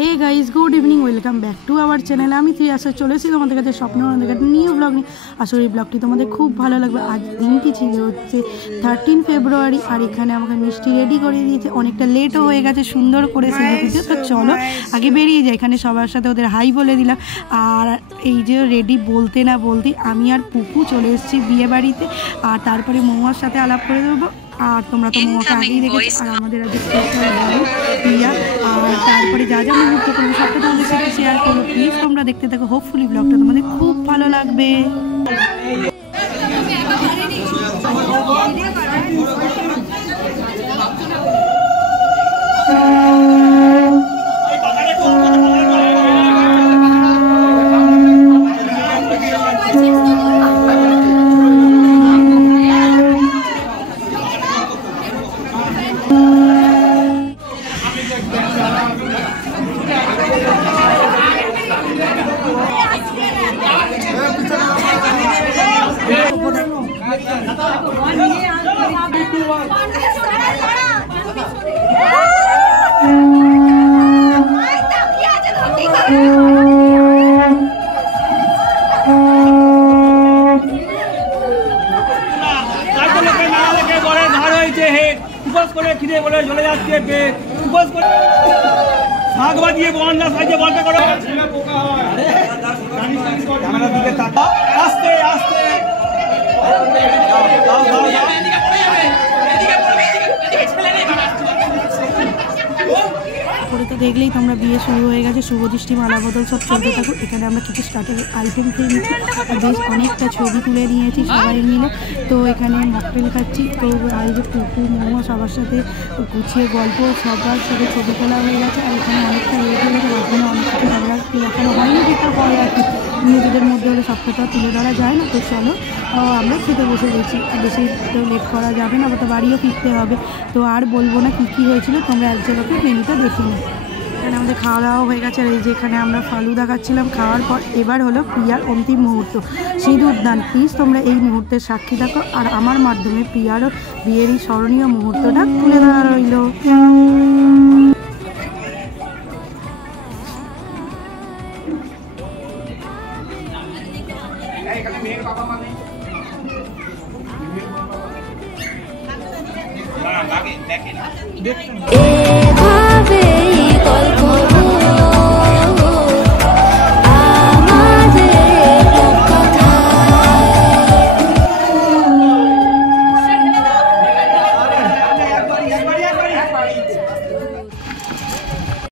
Hey guys good evening, welcome back to our channel. আমি আসলে চলে এসেছি তোমাদের কাছে স্বপ্ন নিউ ব্লগ নিয়ে। আসলে এই ব্লগটি তোমাদের খুব ভালো লাগবে। আজ দিনটি ছিল হচ্ছে 13 ফেব্রুয়ারি, আর এখানে আমাকে মিষ্টি রেডি করে দিয়েছে। অনেকটা লেটও হয়ে গেছে, সুন্দর করে সেজে দিয়েছে। তো চলো আগে বেরিয়ে যাই, এখানে সবার সাথে ওদের হাই বলে দিলাম। আর এই যে রেডি বলতে না বলতে আমি আর পুপু চলে এসেছি বিয়ে বাড়িতে, আর তারপরে মৌয়ার সাথে আলাপ করে দেবো। আর তোমরা তো মৌয়াকে আগেই দেখেছো, আর আমাদের আজকে স্পেশাল বলো প্রিয়া। আর তারপরে যা যা মুহূর্ত করবো সবটা তোমাদের সাথে শেয়ার করবো। প্লিজ তোমরা দেখতে থাকো, হোপফুলি ব্লগটা তোমাদের খুব ভালো লাগবে। তো দেখলেই তোমরা বিয়ে শুরু হয়ে গেছে, শুভদৃষ্টি মালা বদল সব চলতে থাকুক। এখানে আমরা কিছু স্টার্টারের আইটেম খেয়ে নিচ্ছি, আর বেশ অনেকটা ছবি তুলে নিয়েছি সবাই মিলে। তো এখানে মকটেল খাচ্ছি। তো এই যে পুকু মোমো সবার সাথে গুছিয়ে গল্প, সবার সাথে ছবি তোলা হয়ে গেছে। আর এখানে অনেকটা লেট হয়ে গেছে, ওখানে অনেক কিছু ঝগড়া এখানে হয়নি, যেটা পরে আর কি নিজেদের মধ্যে হলে সব কথা তুলে ধরা যায় না। তো চলো আমরা খেতে বসে গেছি, বেশি তো লেট করা যাবে না, তো বাড়িও ফিরতে হবে। তো আর বলবো না কী কী হয়েছিল, তোমরা এক জায়গাতে মেনুটা দেখে নিই। এখানে আমাদের খাওয়া দাওয়া হয়ে গেছে। আর এই যে এখানে আমরা ফালুদা খাচ্ছিলাম খাওয়ার পর। এবার হলো প্রিয়ার অন্তিম মুহূর্ত, সিঁদুর দান। প্লিজ তোমরা এই মুহূর্তের সাক্ষী থাকো, আর আমার মাধ্যমে প্রিয়ারও বিয়ের এই স্মরণীয় মুহূর্তটা তুলে ধরা রইল।